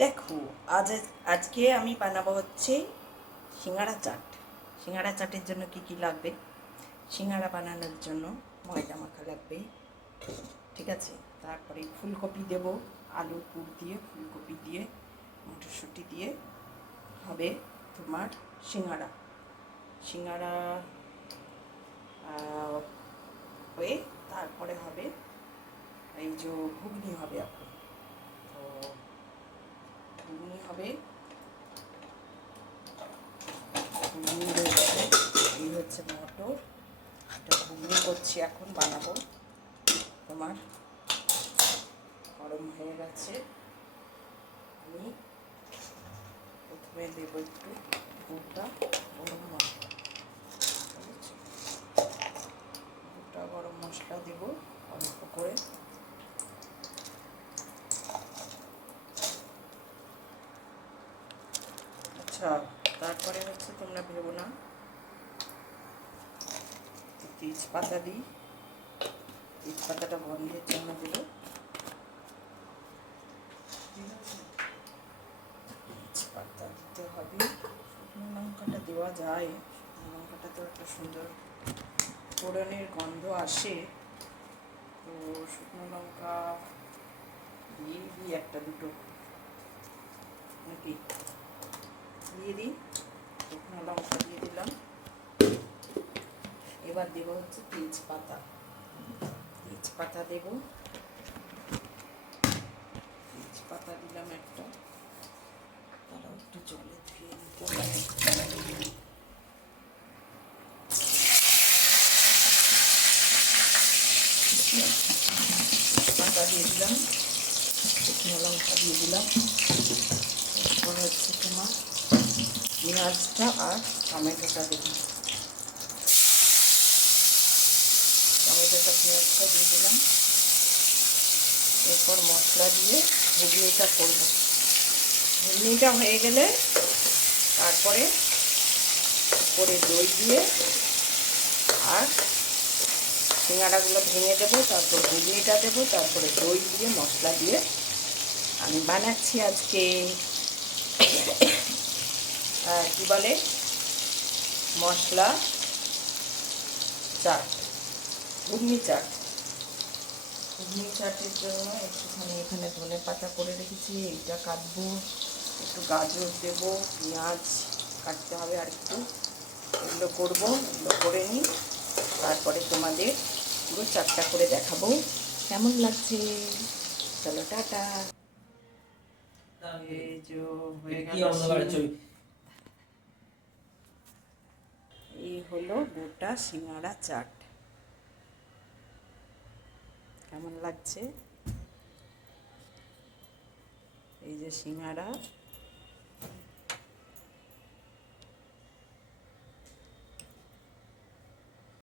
দেখো, আজকে আমি বানাবো হচ্ছে সিঙ্গাড়া চাট। সিঙ্গাড়া চাটের জন্য কি কি লাগবে? সিঙ্গাড়া বানানোর জন্য ময়দা মাখা লাগবে, ঠিক আছে। তারপরে ফুলকপি দেব, আলুর পুর দিয়ে, ফুলকপি দিয়ে, মটরশুঁটি দিয়ে হবে তোমার সিঙ্গাড়া। সিঙ্গাড়া হয়ে তারপরে হবে এই যে ঘুগনি হবে এখন। তো ঘুগনি হবে, ঘুগনি রয়েছে, এই হচ্ছে মটর, এটা ঘুগনি করছি এখন, বানাবো। তোমার গরম হয়ে গেছে, আমি প্রথমে দেবো একটু গোটা গরম মশলা, গোটা গরম মশলা দেবো অল্প করে। আচ্ছা, তারপরে হচ্ছে তোমরা ভেবো না, তেজপাতা দিই, তেজপাতাটা গন্ধের জন্য দেবো। তেজপাতা দিতে হবে, শুকনো লঙ্কাটা দেওয়া যায়, শুকনো লঙ্কাটা তো একটা সুন্দর ফোড়নের গন্ধ আসে, তো শুকনো লঙ্কা দিয়ে দিই একটা দুটো, নাকি দিয়ে দিই। শুকনো লঙ্কা দিয়ে দিলাম। এবার দেবো হচ্ছে তেজপাতা, তেজপাতা দেব, তেজপাতা দিলাম একটা, তারাও একটু জলে ধুয়ে নিতে হবে। তেজপাতা দিয়ে দিলাম, শুকনো লঙ্কা দিয়ে দিলাম, এরপর হচ্ছে তোমার পেঁয়াজটা আর টমেটোটা দেবো, টমেটোটা পেঁয়াজটা দিয়ে দিলাম। এরপর মশলা দিয়ে ঘুগনিটা করবো। ঘুগনিটা হয়ে গেলে তারপরে উপরে দই দিয়ে আর সিঙ্গাড়াগুলো ভেঙে দেবো, তারপর ঘুগনিটা দেবো, তারপরে দই দিয়ে মশলা দিয়ে আমি বানাচ্ছি আজকে কি বলে মশলা চাট, ঘুগনি চাট। ঘুগনি চাটের জন্য একটুখানি এখানে ধনে পাতা করে রেখেছি, এইটা কাটবো, একটু গাজর দেবো, পেঁয়াজ কাটতে হবে আর একটু, এগুলো করবো, এগুলো করে নিই, তারপরে তোমাদের পুরো চাটটা করে দেখাবো কেমন লাগছে। চলো টাটা। এই হলো গোটা সিঙ্গাড়া চাট, কেমন লাগছে? এই যে সিঙ্গাড়া,